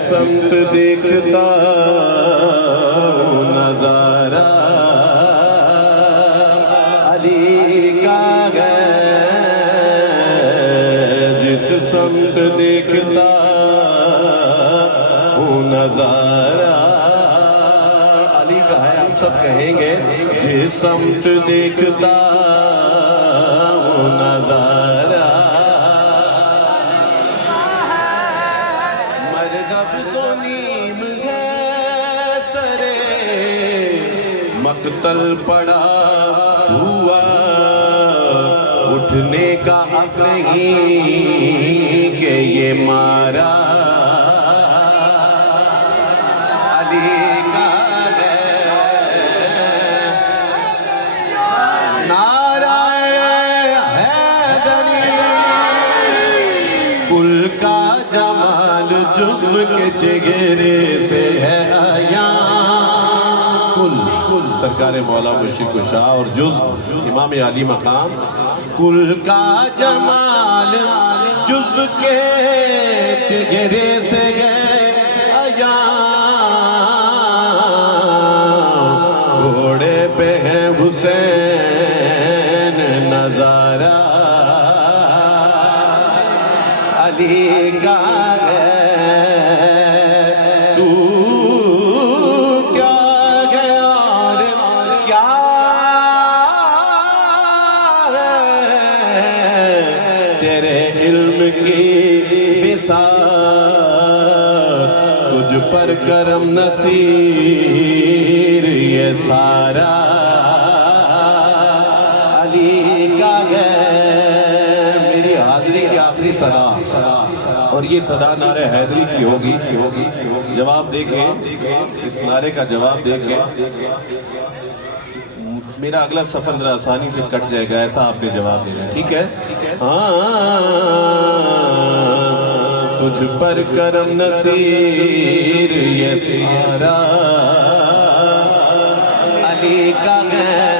سمت دیکھتا ہوں نظارہ علی کا ہے، جس سمت دیکھتا ہوں نظارہ علی کا ہے۔ آپ سب کہیں گے جس سمت دیکھتا ہوں نظارہ مرغب تو نیم ہے سرے مقتل پڑا ہوا، اٹھنے کا حق نہیں کہ یہ مارا علی کا ہے، نعرہ حیدری کل کا جمال جزو کے چہرے سے ہے عیاں، کل سرکار مولا مرشد کشا اور جزو امام علی مقام، کل کا جمال جزو کے چہرے سے ہے عیاں، گھوڑے پہ ہے حسین نظارہ علی کا ہے، تو کیا ہے اور کیا ہے، تیرے علم کی بساط تجھ پر کرم نصیر یہ سارا علی کا ہے۔ میری حاضری کی آخری صدا اور یہ صدا نعرہ حیدری کی ہوگی، جواب دیکھیں اس نعرے کا جواب دیکھیں، میرا اگلا سفر ذرا آسانی سے کٹ جائے گا، ایسا آپ نے جواب دینا ہے، ٹھیک ہے؟ تجھ پر کرم نصیر یہ سارا علی کا ہے،